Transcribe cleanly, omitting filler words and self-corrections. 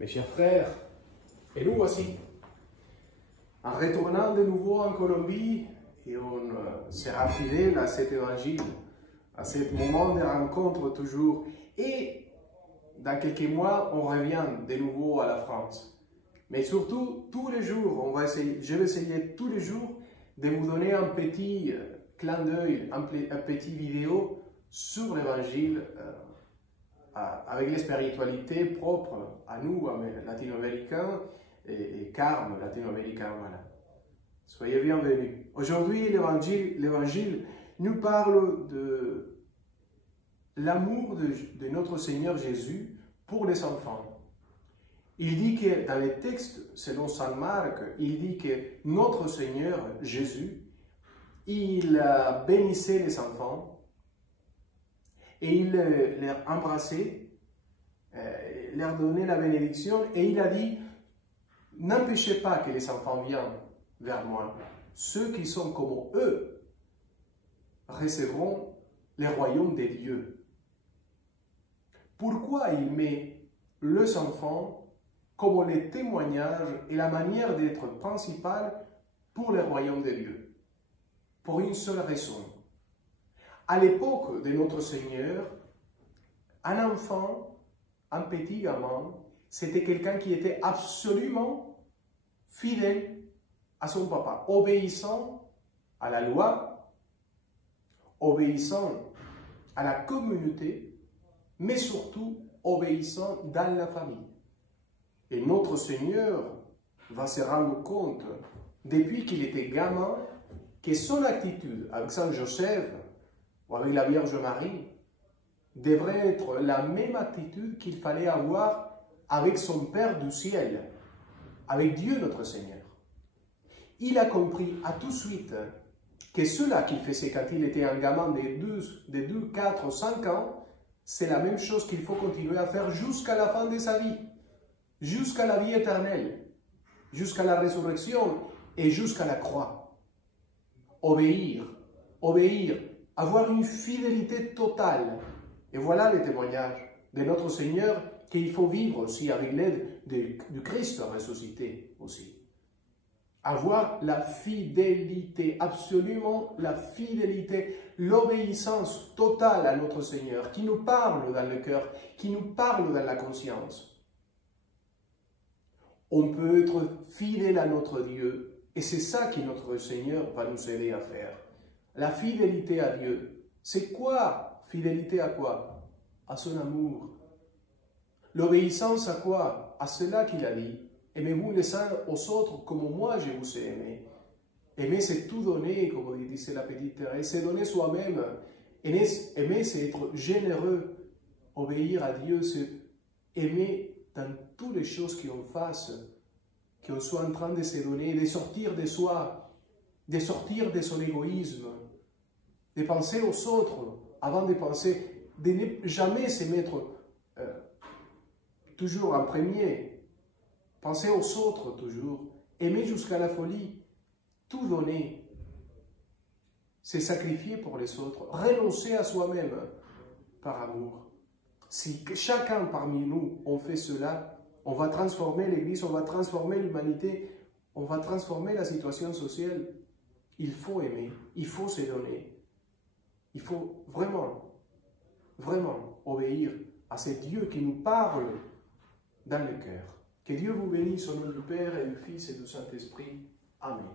Mes chers frères, et nous voici, en retournant de nouveau en Colombie, et on sera fidèle à cet évangile, à ce moment de rencontre toujours. Et dans quelques mois, on revient de nouveau à la France. Mais surtout, tous les jours, je vais essayer tous les jours de vous donner un petit clin d'œil, un petit vidéo sur l'évangile avec les spiritualités propres à nous, latino-américains, et Carme, latino-américain, voilà. Soyez bienvenus. Aujourd'hui, l'évangile nous parle de l'amour de notre Seigneur Jésus pour les enfants. Il dit que dans les textes, selon Saint Marc, il dit que notre Seigneur Jésus, il bénissait les enfants et il les embrassait, leur donnait la bénédiction et il a dit « N'empêchez pas que les enfants viennent vers moi. Ceux qui sont comme eux recevront le royaume des dieux. » Pourquoi il met les enfants comme les témoignages et la manière d'être principale pour le royaume de Dieu? Pour une seule raison. À l'époque de notre Seigneur, un enfant, un petit gamin, c'était quelqu'un qui était absolument fidèle à son papa, obéissant à la loi, obéissant à la communauté, mais surtout obéissant dans la famille. Et notre Seigneur va se rendre compte, depuis qu'il était gamin, que son attitude avec Saint Joseph ou avec la Vierge Marie devrait être la même attitude qu'il fallait avoir avec son Père du ciel, avec Dieu notre Seigneur. Il a compris à tout de suite que cela qu'il faisait quand il était un gamin de 2, 4, 5 ans, c'est la même chose qu'il faut continuer à faire jusqu'à la fin de sa vie, jusqu'à la vie éternelle, jusqu'à la résurrection et jusqu'à la croix. Obéir, avoir une fidélité totale. Et voilà le témoignage de notre Seigneur qu'il faut vivre aussi avec l'aide du Christ ressuscité aussi. Avoir la fidélité, absolument la fidélité, l'obéissance totale à notre Seigneur, qui nous parle dans le cœur, qui nous parle dans la conscience. On peut être fidèle à notre Dieu, et c'est ça que notre Seigneur va nous aider à faire. La fidélité à Dieu. C'est quoi? Fidélité à quoi? À son amour. L'obéissance à quoi? À cela qu'il a dit. Aimez-vous les uns aux autres comme moi je vous ai aimé. Aimer, c'est tout donner, comme disait la petite Thérèse. C'est donner soi-même. Aimer, c'est être généreux. Obéir à Dieu, c'est aimer dans toutes les choses qu'on fasse, qu'on soit en train de se donner, de sortir de soi, de sortir de son égoïsme, de penser aux autres avant de penser, de ne jamais se mettre toujours en premier, penser aux autres toujours, aimer jusqu'à la folie, tout donner, se sacrifier pour les autres, renoncer à soi-même par amour. Si chacun parmi nous on fait cela, on va transformer l'Église, on va transformer l'humanité, on va transformer la situation sociale. Il faut aimer, il faut se donner. Il faut vraiment, vraiment obéir à ce Dieu qui nous parle dans le cœur. Que Dieu vous bénisse au nom du Père et du Fils et du Saint-Esprit. Amen.